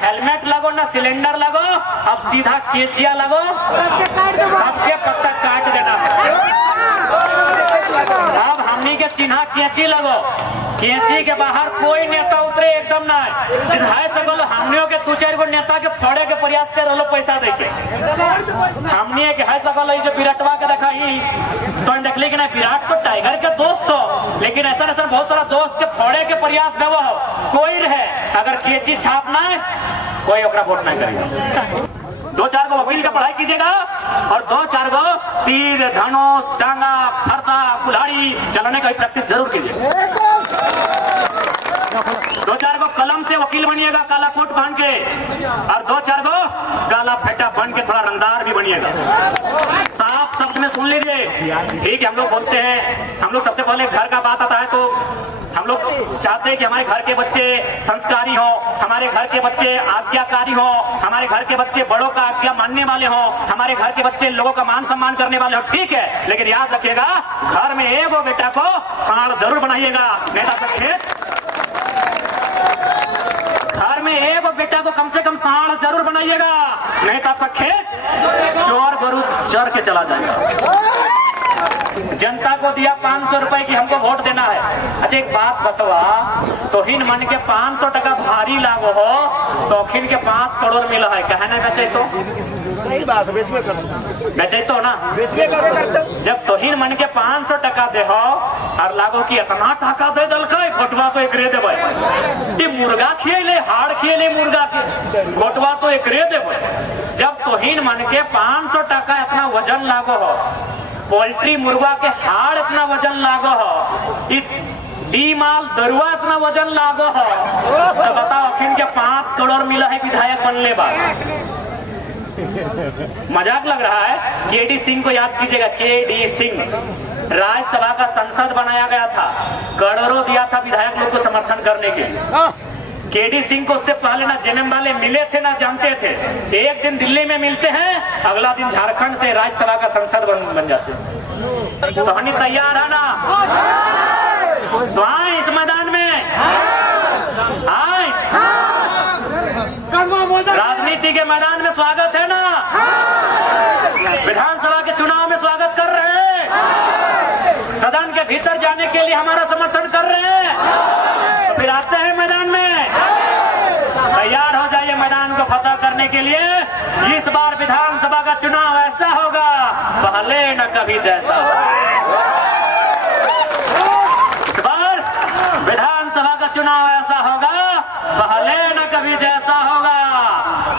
Helmet लगो ना cylinder लगो, अब सीधा केचिया लगो, सबके पत्ता काट देना। अब हमनी के चिन्हा केची लगो, केची के बाहर कोई नेता उतरे एकदम ना है सकल। हमनियों के दू चार गो नेता के फोड़े के प्रयास कर रहो पैसा देके। हमनी के है सकल जो विराटवा के देखा ही तो देखली कि ना विराट तो टाइगर के दोस्त हो, लेकिन ऐसा ऐसा बहुत सारा दोस्त के फोड़े के प्रयास न हो कोई रहे, अगर केची छापना है कोई ओकरा वोट नहीं करेगा। दो चार गो वकील का पढ़ाई कीजिएगा और दो चार गो तीर धनुष टांगा फरसा कुल्हाड़ी चलाने का प्रैक्टिस जरूर कीजिए। दो चार गो कलम से वकील बनिएगा काला कोट पहन के, और दो चार गो काला फेटा बन के थोड़ा रंगदार भी बनिएगा। साफ शब्द में सुन लीजिए, ठीक है। हम लोग बोलते हैं, हम लोग सबसे पहले घर का बात आता है तो हम लोग चाहते हैं कि हमारे घर के बच्चे संस्कारी हो, हमारे घर के बच्चे आज्ञाकारी हो, हमारे घर के बच्चे बड़ों का आज्ञा मानने वाले हो, हमारे घर के बच्चे लोगों का मान सम्मान करने वाले हो। ठीक है, लेकिन याद रखिएगा घर में एक बेटा को सांड जरूर बनाइएगा, नेता का खेत। घर में एक बेटा को कम से कम सांड जरूर बनाइएगा, नहीं तो आपका खेत चोर गरु चर के चला जाएगा। जनता को दिया 500 रुपए की हमको वोट देना है। अच्छा एक बात बतवा, तो हिन मन के 500 टका भारी लागो हो तो खिन के 5 करोड़ मिला है, कहे ना बेचे तो सही बात है, बेचे तो ना जब तो हिन मन के 500 टका दे हो और लागो की इतना टका दे दलका घोटवा तो एक रे देवे, मुर्गा खिएले हाड़ खिएले मुर्गा के घोटवा तो एक रे देवे। जब तो हिन मन के 500 टका इतना वजन लागो हो, पोल्ट्री मुर्गा के हाड़ इतना वजन लागो हो, डी माल दरुआ इतना वजन लागो हो, तो बताओ अखिन के 5 करोड़ मिला है विधायक बनने बाद। मजाक लग रहा है। केडी सिंह को याद कीजिएगा, केडी सिंह राज्यसभा का संसद बनाया गया था, करोड़ों दिया था विधायक लोग को समर्थन करने के लिए। केडी सिंह को उससे पहले ना जेएमएम वाले मिले थे ना जानते थे। एक दिन दिल्ली में मिलते हैं, अगला दिन झारखंड से राज्यसभा का सांसद बन जाते हैं। तो हनी तैयार है ना? तो आए इस मैदान में, आए राजनीति के मैदान में स्वागत है ना? विधानसभा के चुनाव में स्वागत कर रहे हैं, सदन के भीतर जाने के लिए हमारा समर्थन कर रहे हैं, तो फिर आते हैं मैदान में। तैयार हो जाइए मैदान को फतह करने के लिए। इस बार विधानसभा का चुनाव ऐसा होगा पहले न कभी जैसा। इस बार विधानसभा का चुनाव ऐसा होगा पहले न कभी जैसा होगा।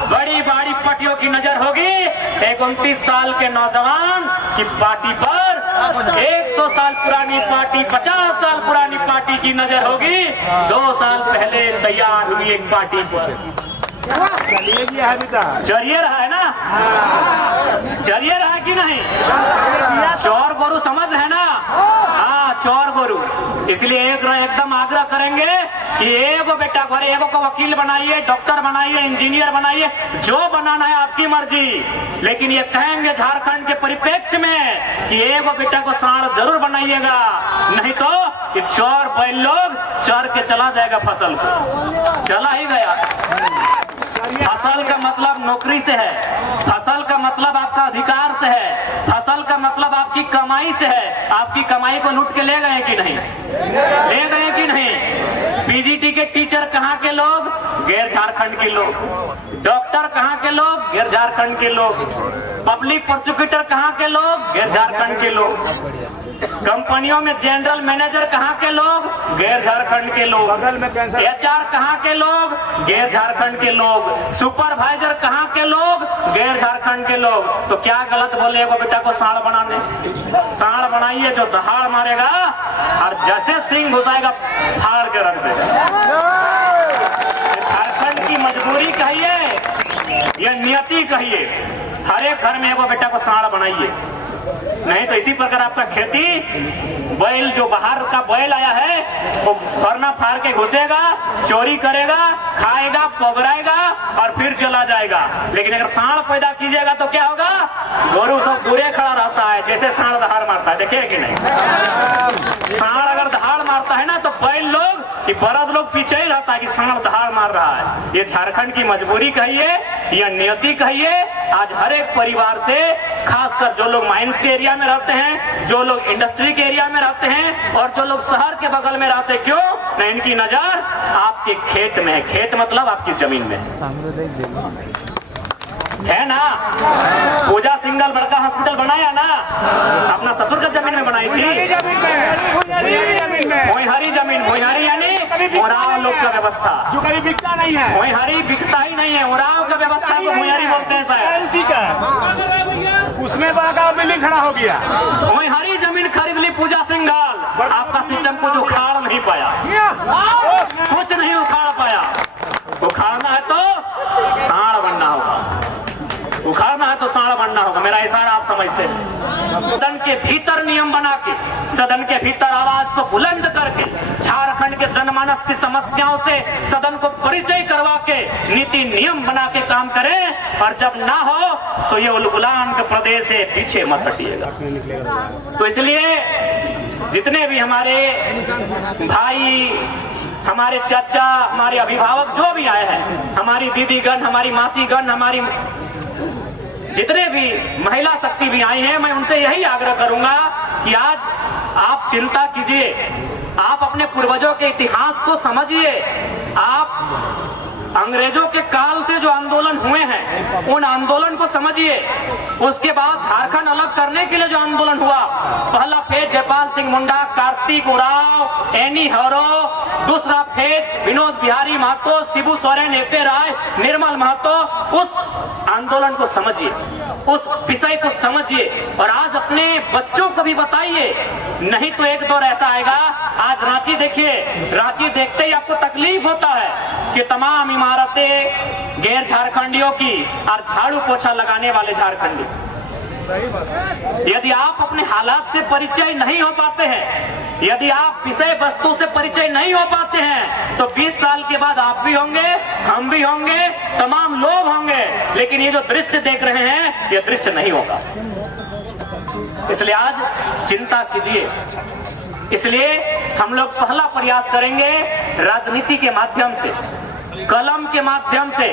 बड़ी बड़ी पार्टियों की नजर होगी, एक 29 साल के नौजवान की पार्टी पर 100 साल पुरानी पार्टी, 50 साल पुरानी पार्टी की नजर होगी। 2 साल पहले तैयार हुई एक पार्टी पर। चलिए रहा है ना? चलिए रहा है कि नहीं? चोर गोरू समझ है ना? हाँ चोर गोरू। इसलिए एकदम आग्रह करेंगे कि एगो बेटा घरे एगो को वकील बनाइए, डॉक्टर बनाइए, इंजीनियर बनाइए, जो बनाना है आपकी मर्जी, लेकिन ये कहेंगे झारखंड के परिप्रेक्ष्य में कि एगो बेटा को सांड जरूर बनाइएगा, नहीं तो ये चोर बैल लोग चर के चला जाएगा फसल को। चला ही गया। फसल का मतलब नौकरी से है, फसल का मतलब आपका अधिकार से है, फसल का मतलब आपकी कमाई से है। आपकी कमाई को लूट के ले गए कि नहीं? ले गए कि नहीं? पीजीटी के टीचर कहाँ के लोग? गैर झारखंड के लोग। डॉक्टर कहाँ के लोग? गैर झारखंड के लोग। पब्लिक प्रोसिक्यूटर कहाँ के लोग? गैर झारखंड के लोग। कंपनियों में जनरल मैनेजर कहाँ के लोग? गैर झारखंड के लोग। एचआर कहाँ के लोग? गैर झारखंड के लोग। सुपरवाइजर कहाँ के लोग? गैर झारखंड के लोग। तो क्या गलत बोले वो बेटा को सांड बनाने? सांड बनाइए जो दहाड़ मारेगा और जैसे सिंह घुसाएगा फाड़ के रख देगा। झारखंड की मजबूरी कहिए या नियति कहिए, हर एक घर में वो बेटा को सांड बनाइए, नहीं तो इसी प्रकार आपका खेती बैल जो बाहर का बैल आया है वो फरना फाड़ के घुसेगा, चोरी करेगा, खाएगा, पगराएगा और फिर चला जाएगा। लेकिन अगर सांड पैदा कीजिएगा तो क्या होगा? गोरू सब दूरे खड़ा रहता है, जैसे सांड दहाड़ मारता है, देखिए कि नहीं? सांड अगर दहाड़ मारता है ना तो बैल लोग कि बरद लोग पीछे ही रहता है कि सांड दहाड़ मार रहा है। ये झारखंड की मजबूरी कहिए या नियति कहिए, आज हर एक परिवार से, खासकर जो लोग माइंस के एरिया में रहते हैं, जो लोग इंडस्ट्री के एरिया में रहते हैं और जो लोग शहर के बगल में रहते हैं, क्यों न इनकी नजर आपके खेत में है। खेत मतलब आपकी जमीन में है ना। पूजा सिंगल बड़का हॉस्पिटल बनाया ना, अपना ससुर का जमीन में बनाई थी, मोहिहारी जमीन, मोहिहारी यानी ओराव लोग का व्यवस्था, जो कभी बिकता नहीं है, मोहिहारी बिकता ही नहीं है, ओराव का व्यवस्था को मोहिहारी बोलते हैं शायद। उसी का उसमें बड़ा बिल्डिंग खड़ा हो गया। मोहिहारी जमीन खरीद ली पूजा सिंगल, आपका सिस्टम कुछ उखाड़ नहीं पाया, कुछ नहीं उखाड़ पाया। उखाड़ना है तो सांड बनना होगा, उखाड़ना है तो सांड बनना होगा, मेरा इशारा आप समझते हैं। सदन के भीतर नियम बना के, सदन के भीतर आवाज को बुलंद करके, झारखंड के जनमानस की समस्याओं से सदन को परिचय करवा के नीति नियम बना के काम करें, और जब ना हो तो ये उलगुलान के प्रदेश से पीछे मत हटिएगा। तो इसलिए जितने भी हमारे भाई, हमारे चाचा, हमारे अभिभावक जो भी आए हैं, हमारी दीदीगण, हमारी मासीगण, हमारी जितने भी महिला शक्ति भी आई हैं, मैं उनसे यही आग्रह करूंगा कि आज आप चिंता कीजिए, आप अपने पूर्वजों के इतिहास को समझिए, आप अंग्रेजों के काल से जो आंदोलन हुए हैं उन आंदोलन को समझिए। उसके बाद झारखंड अलग करने के लिए जो आंदोलन हुआ, पहला फेज जयपाल सिंह मुंडा, कार्तिक उरांव, एनी हरो, दूसरा फेज विनोद बिहारी महतो, शिबू सोरेन, एपे राय, निर्मल महतो। उस आंदोलन को समझिए, उस विषय को समझिए और आज अपने बच्चों को भी बताइए, नहीं तो एक दौर ऐसा आएगा। आज रांची देखिए, रांची देखते ही आपको तकलीफ होता है कि तमाम इमारतें गैर झारखंडियों की और झाड़ू पोछा लगाने वाले झारखंडी। यदि आप अपने हालात से परिचय नहीं हो पाते हैं, यदि आप विषय वस्तु से परिचय नहीं हो पाते हैं, तो 20 साल के बाद आप भी होंगे, हम भी होंगे, तमाम लोग होंगे, लेकिन ये जो दृश्य देख रहे हैं ये दृश्य नहीं होगा। इसलिए आज चिंता कीजिए। इसलिए हम लोग पहला प्रयास करेंगे राजनीति के माध्यम से, कलम के माध्यम से,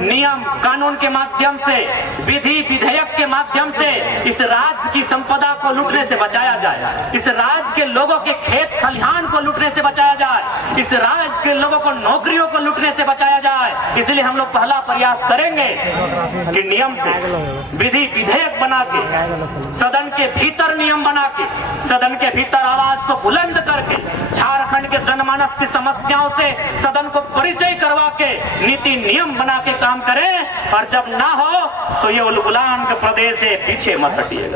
नियम कानून के माध्यम से, विधि विधेयक के माध्यम से इस राज्य की संपदा को लूटने से बचाया जाए, इस राज्य के लोगों के खेत खलिहान को लूटने से बचाया जाए, इस राज्य के लोगों को नौकरियों को लूटने से बचाया जाए। इसलिए हम लोग पहला प्रयास करेंगे कि नियम से, विधि विधेयक बना के, सदन के भीतर नियम बना के, सदन के भीतर आवाज को बुलंद करके झारखंड के जनमानस की समस्याओं से सदन को परिचय करवा के नीति नियम बना के काम करें, और जब ना हो तो ये उलगुलान के प्रदेश से पीछे मत हटिएगा।